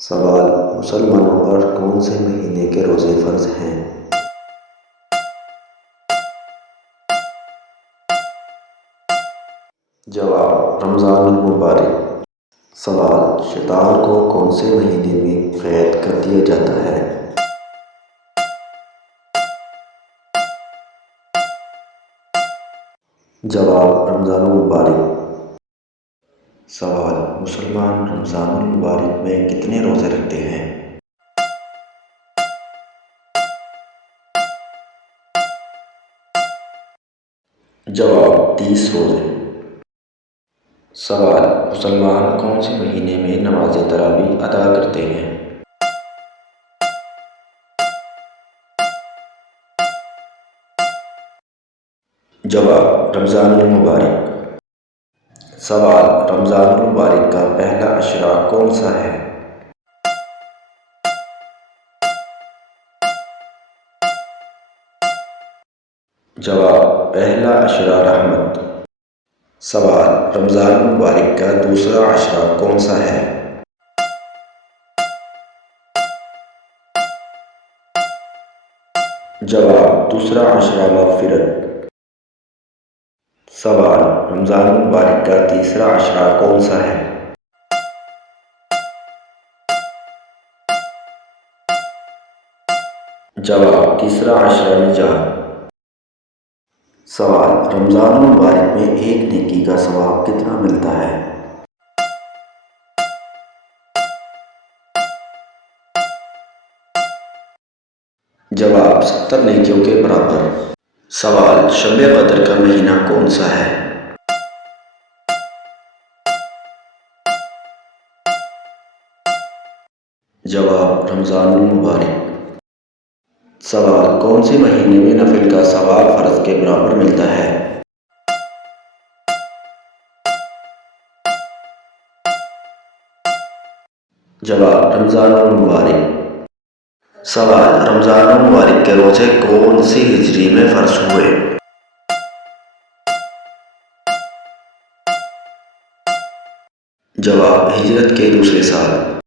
سوال: مسلمانوں پر کون سے مہینے کے روزے فرض ہیں؟ جواب: رمضان المبارک۔ سوال: شتال کو کون سے مہینے میں قید کر دیا جاتا ہے؟ جواب: رمضان المبارک۔ سوال: مسلمان رمضان المبارک میں کتنے روزے رکھتے ہیں؟ جواب: 30 روزے۔ سوال: مسلمان کون سے مہینے میں نماز تراویح ادا کرتے ہیں؟ جواب: رمضان المبارک۔ سوال: رمضان المبارک کا پہلا عشرہ کون سا ہے؟ جواب: پہلا عشرہ رحمت۔ سوال: رمضان المبارک کا دوسرا عشرہ کون سا ہے؟ جواب: دوسرا عشرہ مغفرت۔ سوال: رمضان المبارک کا تیسرا عشرہ کون سا ہے؟ جواب: تیسرا عشرہ نجات۔ سوال: رمضان المبارک میں ایک نیکی کا ثواب کتنا ملتا ہے؟ جواب: 70 نیکیوں کے برابر۔ سوال: شب قدر کا مہینہ کون سا ہے؟ جواب: رمضان المبارک۔ سوال: کون سے مہینے میں نفل کا ثواب فرض کے برابر ملتا ہے؟ جواب: رمضان المبارک۔ سوال: رمضان المبارک کے روزے کون سی ہجری میں فرض ہوئے؟ جواب: ہجرت کے دوسرے سال۔